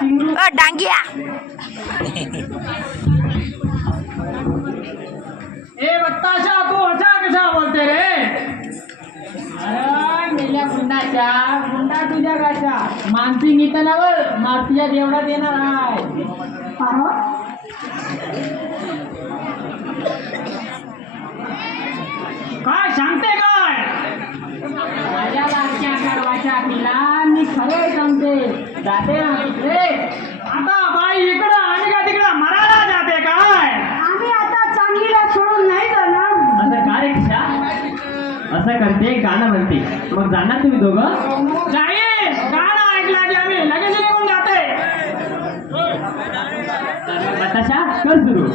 डांगिया ए बत्ताशा तू असा कसा बोलते रे? अरे मेल्या गुंडा तुझ्या गाच्या मानसी नितनावर मातीच्या देवळात येणार आहे. काय सांगते काय? माझ्या लाडक्या कडवाच्या तिला मी खरे सांगते. जाते ना रे आता बाई इकडं आणि का तिकडं मरायला जाते काय? आम्ही आता चांगलीला सोडून नाही जाणार. असं का रे किशा? असं करते गाणं म्हणते मग जाणार तुम्ही दोघं? जाई गाणं ऐकला की आम्ही लगेच निघून जाते. नताशा कर सुरू.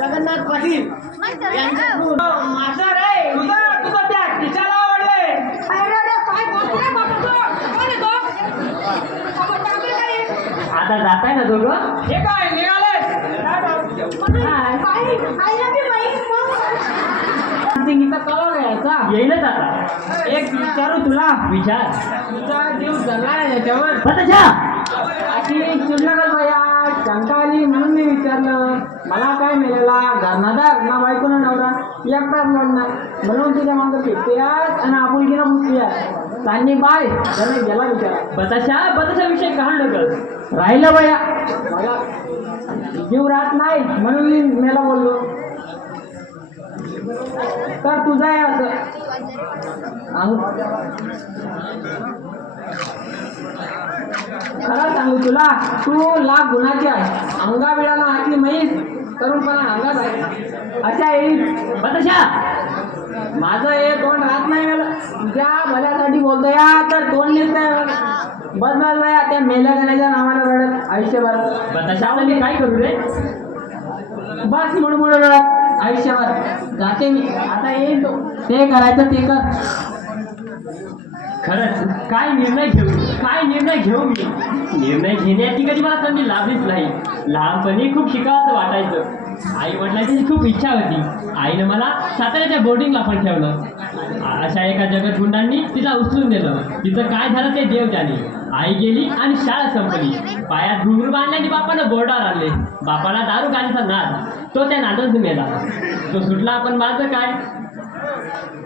जगन्नाथ पाटील माझा रे तुझं त्या किशाला आवडले. आता जाताय ना दोघं? हे काय निघाले येईलच आता. एक विचारू तुला विचार. तुझा जीव जगला आहे त्याच्यावर अशी चिडलं भैया शंका आली म्हणून मी विचारलं. मला काय मिळाला घरनादार ना बायको ना नवरा एकटाच लढणार म्हणून तुझ्या मागं फिरतेयास आणि आपुलकीला पुसतेयास. त्यांनी बाय त्याने गेला विचार. बताशा विषय काढलं कर राहिलं भैया मला जीव राहत नाही म्हणून मी मेला बोललो. तर तुझं आहे असं खरं सांगू तुला तू लाख गुणाची आहे. अंगा बिळानं हातली म्हैस तरुणपणा अंगात आहे. अच्छा येईल बताशा माझं हे तोंड राहत नाही मला तुझ्या भल्यासाठी बोलतो या तर तोंड नेत नाही बस बस या त्या मेल्या गाण्याच्या नावानं रडत आयुष्यभर तशावर मी काय करू रे बस म्हणून रडत आयुष्यभर जाते मी आता येईल तो ते करायचं ते कर खरंच काय निर्णय घेऊ मी निर्णय घेण्याची कधी मला संधी लाभलीच नाही लहानपणी खूप शिकावं वाटायचं आई वडिलांची खूप इच्छा होती आईनं मला साताऱ्याच्या बोर्डिंगला पण ठेवलं अशा एका जगत गुंडांनी तिला उचलून नेलं तिचं काय झालं ते देव जाणे आई गेली आणि शाळा संपली पायात घुंगरू बांधल्याने बापानं बोर्डावर आणले बापाला दारू गाण्याचा नाद तो त्या नादात मेला तो सुटला आपण माझं काय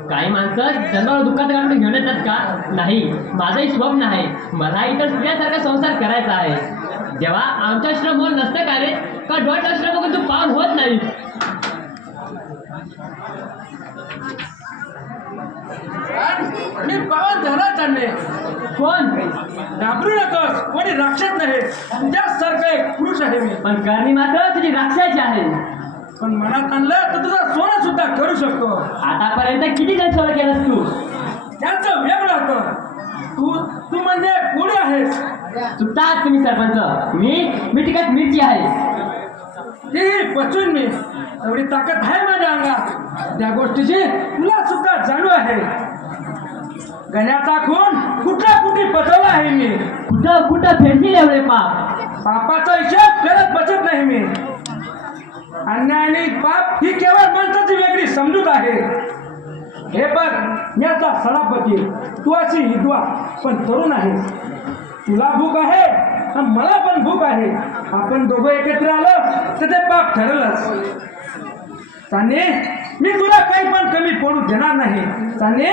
काही माणसं जन्माला दुःखात काढून घेऊन येतात का नाही माझंही स्वप्न आहे मला इतर स्त्रियासारखा संसार करायचा आहे जेव्हा आमच्या श्रम होत नसतं का रे का डोळ्यात श्रम बघून तू पाऊल होत नाही मी पावन झाला चालले कोण घाबरू नकोस कोणी राक्षस नाही तुझ्यासारखा एक पुरुष आहे मी पण करणी मात्र तुझी राक्षसाची आहे पण मनात आणलं तर तुझा सोनं सुद्धा करू शकतो आतापर्यंत किती जण सोडं केलंस तू त्याचं वेगळं होतं तू म्हणजे कोणी आहेस चुकतात तुम्ही सरपंच मी तिकट मिरची आहे ती पचून मी एवढी ताकद आहे माझ्या अंगात त्या गोष्टीची तुला सुद्धा जाणू आहे गण्याचा खून कुठल्या कुठे पचवला आहे मी कुठं फेडतील एवढे पाप पापाचा हिशोब करत बसत नाही मी अन्याय आणि पाप ही केवळ माणसाची वेगळी समजूत आहे हे बघ मी आता सडापती तू अशी हिदवा पण तरुण आहे तुला भूक आहे आणि मला पण भूक आहे आपण दोघं एकत्र आलो तर ते पाप ठरलंच चांदे मी तुला काही पण कमी पडू देणार नाही चांदे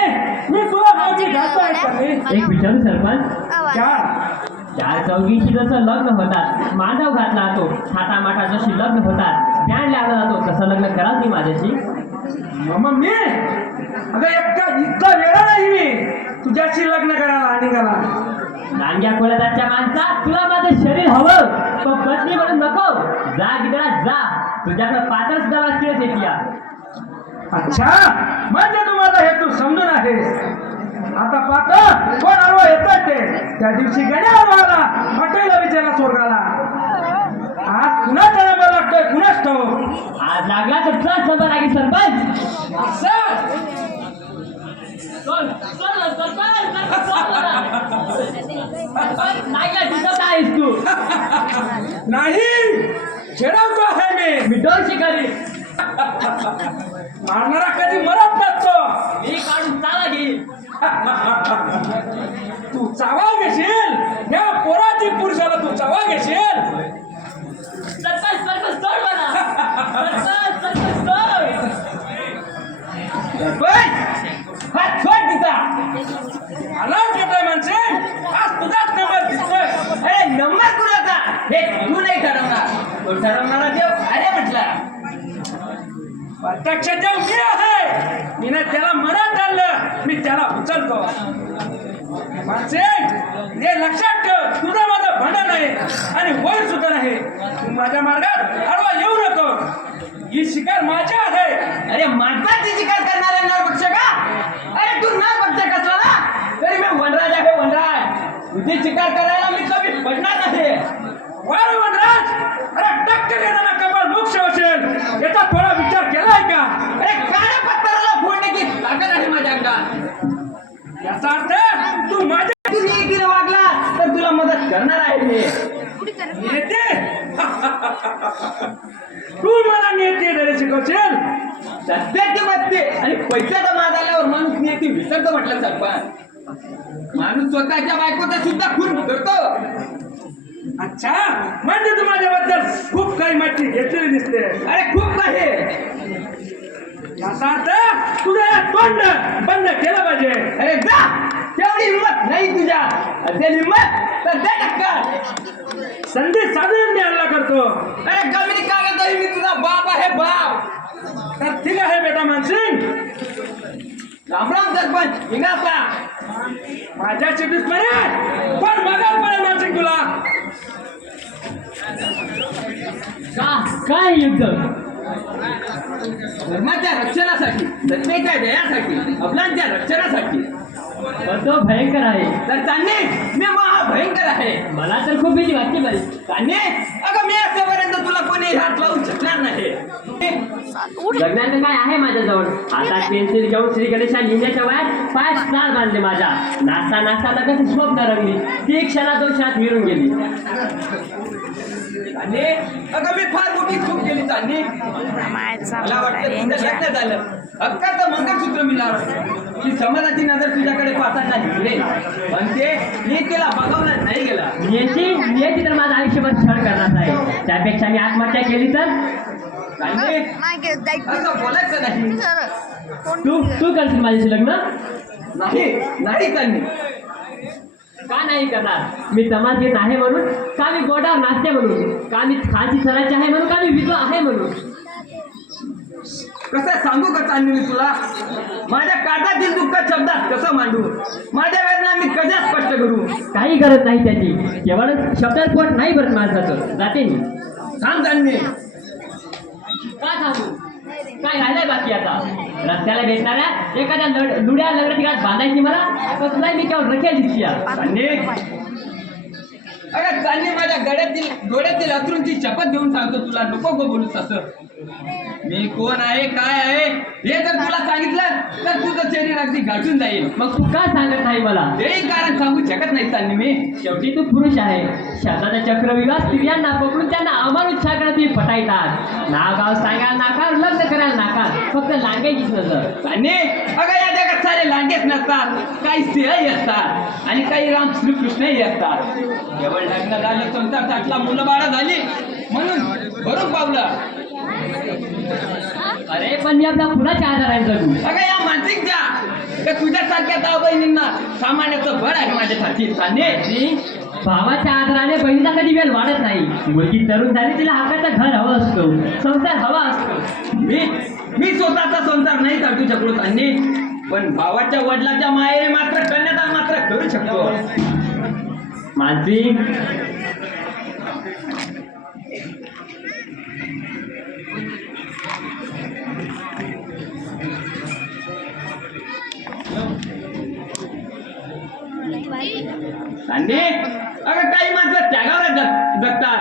मी तुला मागे घालतो आहे चांदे एक विचारू सरपंच चार चौघींशी जसं लग्न होतात मांडव घातला जातो थाटामाटा जशी लग्न होतात बँड लावला जातो तसं लग्न करा ती माझ्याशी मग मी अगं इतका वेळा नाही मी तुझ्याशी लग्न करायला निघाला नांग्या कोळ्याच्या माणसा तुला माझं शरीर हवं तो पत्नी म्हणून नको जा गिदळा जा तुझ्याकडे पात्र सुद्धा वाचते या अच्छा म्हणजे तू माझा हेतू समजून आहेस आता पाहतो कोण आडवा येतात ते त्या दिवशी गण्यावर आला हॉटेलला विचारला स्वर्गाला आज कुणाचा नंबर लागतोय कुणाच ठाऊक आज लागला तर तुला नंबर लागेल सरपंच आहेस तू नाही छेडवतो आहे मी डोर शिकारी मारणारा कधी मरत नसतो मी काढून चाला घेईल तू चावा घेशील या पोराची पुरुषाला तू चावा घेशील सरपंच सोड मला सरपंच सोड हात सोड तिचा आलाच येतोय माणसे आज तुझाच नंबर दिसतोय अरे नंबर कुणाचा हे तू नाही ठरवणार तो ठरवणारा देव अरे म्हटलं प्रत्यक्ष देव मी आहे मी त्याला मनात आणलं मी त्याला उचलतो माणसे हे लक्षात ठेव तुझा माझा भांडण आहे आणि वैर सुद्धा नाही तू माझ्या मार्गात आडवा येऊ नको ही शिकार माझी आहे अरे माणसाची शिकार करणारा नरभक्ष का अरे तू नरभक्ष कसला ना तरी मी वनराज आहे वनराज तुझी शिकार करायला मी कमी पडणार नाही वर वनराज अरे टक्कर येणारा कपाळ मोक्ष असेल याचा थोडा विचार केलाय का अरे काळ्या पत्थराला फोडण्याची ताकद आहे माझ्या अंगात याचा अर्थ तू माझ्या नीतीने वागला तर तुला मदत करणार आहे मी नेते तू मला नेते धरे शिकवशील सध्याची मस्ते आणि पैशाचा माज आल्यावर माणूस नेते विसरतो म्हटलं सरपंच माणूस स्वतःच्या बायकोचा सुद्धा खून करतो अच्छा म्हणजे तू माझ्याबद्दल खूप काही माहिती घेतलेली दिसते अरे खूप काही याचा अर्थ तुझं हे तोंड बंद केलं पाहिजे अरे जा तेवढी हिंमत नाही तुझ्या असेल हिंमत तर दे टक्कर संधी साधून मी हल्ला करतो अरे कमी कागद मी तुझा बाप आहे बाप तर ठीक आहे बेटा मानसिंग राम राम सरपंच हिंगाचा माझ्याची दुश्मनी आहे पण बघायला पडेल मानसिंग तुला काय युद्ध धर्माच्या रक्षणासाठी, सत्तेच्या जयासाठी, अफलांच्या रक्षणासाठी. पण तो भयंकर आहे. तर चांदणे मी महाभयंकर आहे. मला तर खूप भीती वाटते बाई. चांदणे अगं मी आतापर्यंत तुला कोणी हात लावू शकणार नाही. लग्नाचं काय आहे माझ्याजवळ. आता पेन्सिल घेऊन श्री गणेशा लिहिण्याच्या वयात 5 स्टार बांधले माझ्या. नाचता नाचता लगेच स्वप्न रंगली. ती क्षणात 2 क्षणात विरून गेली. चांदणे अगं मी फार मोठी चूक केली चांदणे. मला वाटतं तुझं लग्न झालं, हक्काचं मंगळसूत्र मिळालं की समाजाची नजर तुझ्याकडे पाहताना दिसले, पण ते मी तिला बघवलं नाही गेला. नियती तर माझं आयुष्यभर छळ करणार आहे. त्यापेक्षा मी आत्महत्या केली तर. चांदणे असं बोलायचं नाही. तू करशील माझ्याशी लग्न? नाही चांदणे. का नाही करणार? मी समाजगीत आहे म्हणून, का मी गोडावर नाचते म्हणून, का मी खालची सराची आहे म्हणून, का मी विधवा आहे म्हणून? कसं सांगू का चांदणे मी तुला? माझ्या काटातील दुःख शब्दात कसं मांडू? माझ्या वेदना मी कशा स्पष्ट करू? काही गरज नाही त्याची. केवळ शब्दात पोट नाही भरत माणसाचं. जाते मी. थांब चांदणे. का थांबू? काय राहिलंय बाकी आता? रस्त्याला भेटणाऱ्या एखाद्या लुड्या लंगडीत बांधायची मला? कसलाही मी केवळ रखेल दिसती. चांदणे अगं चांदणे माझ्या डोळ्यातील अथरूंची शपथ घेऊन सांगतो तुला, नको गो बोलूस असं. मी कोण आहे काय आहे हे जर तुला सांगितलं तर तुझं शरीर अगदी गाठून जाईल. मग तू का सांगत नाही मला? तेही कारण सांगू शकत नाही चांदणे मी. शेवटी तू पुरुष आहे. शब्दाचा चक्रव्यूह स्त्रियांना पकडून त्यांना अमानुष्य करत तुम्ही पटायतात. नाव गाव सांगायला नाकार, लग्न करायला नाकार, फक्त लागायचीच नजर. चांदणे अगं या जगात सारे लांडेच नसतात, काही स्त्रियाही असतात आणि काही राम श्रीकृष्णही असतात. केवळ लग्न झालं, संसार साठला, मुलं बाळा झाली म्हणून भरून पावलं. अरे पण मी आपला कुणाच्या आधाराने जगू? अगं या मानसिकच्या तुझ्यासारख्या दहा बहिणींना सामान्याचं बळ आहे माझ्यासाठी. चांदणे भावाच्या आदराने बहिणीचा कधी वेळ वाढत नाही. मुलगी तरुण झाली, तिला हक्काचं घर हवं असतो, संसार हवा असतो. मी स्वतःचा संसार नाही चालू शकलो चांदणे, पण भावाच्या वडिलाच्या मायेने मात्र कन्यादान मात्र करू शकतो. मानसी चांदणे अगं काही माणसं त्यागावर जगतात,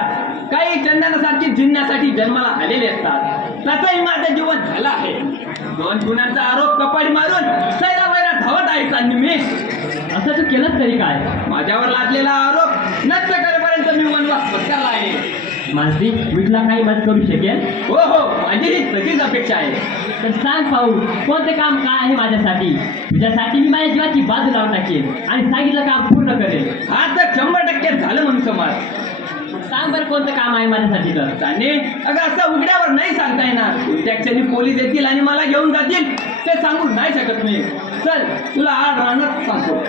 काही चंदनासारखी जिंकण्यासाठी जन्माला आलेले असतात. तसंही माझं जीवन झालं आहे. 2 गुणांचा आरोप कपाडी मारून सैरा वैरा धावत आहे चांदणे मी. असं तू केलंच तरी काय? माझ्यावर लादलेला आरोप नष्ट करेपर्यंत मी वनवास पत्करला आहे. मानसी मी तुला काही मदत करू शकेल? हो माझी ही तशीच अपेक्षा आहे. तर सांग पाहू, कोणते काम काय आहे माझ्यासाठी? तुझ्यासाठी मी माझ्या जीवाची बाजू लावून टाकेन आणि सांगितलं काम पूर्ण करेल. हा तर 100% झालं म्हणून समज. सांग बरं कोणतं काम आहे माझ्यासाठी? तर चांदणे अगं असं उघड्यावर नाही सांगता येणार. त्या क्षणी पोलीस येतील आणि मला घेऊन जातील ते सांगू नाही शकत मी. चल तुला आज राहणार सांगतो.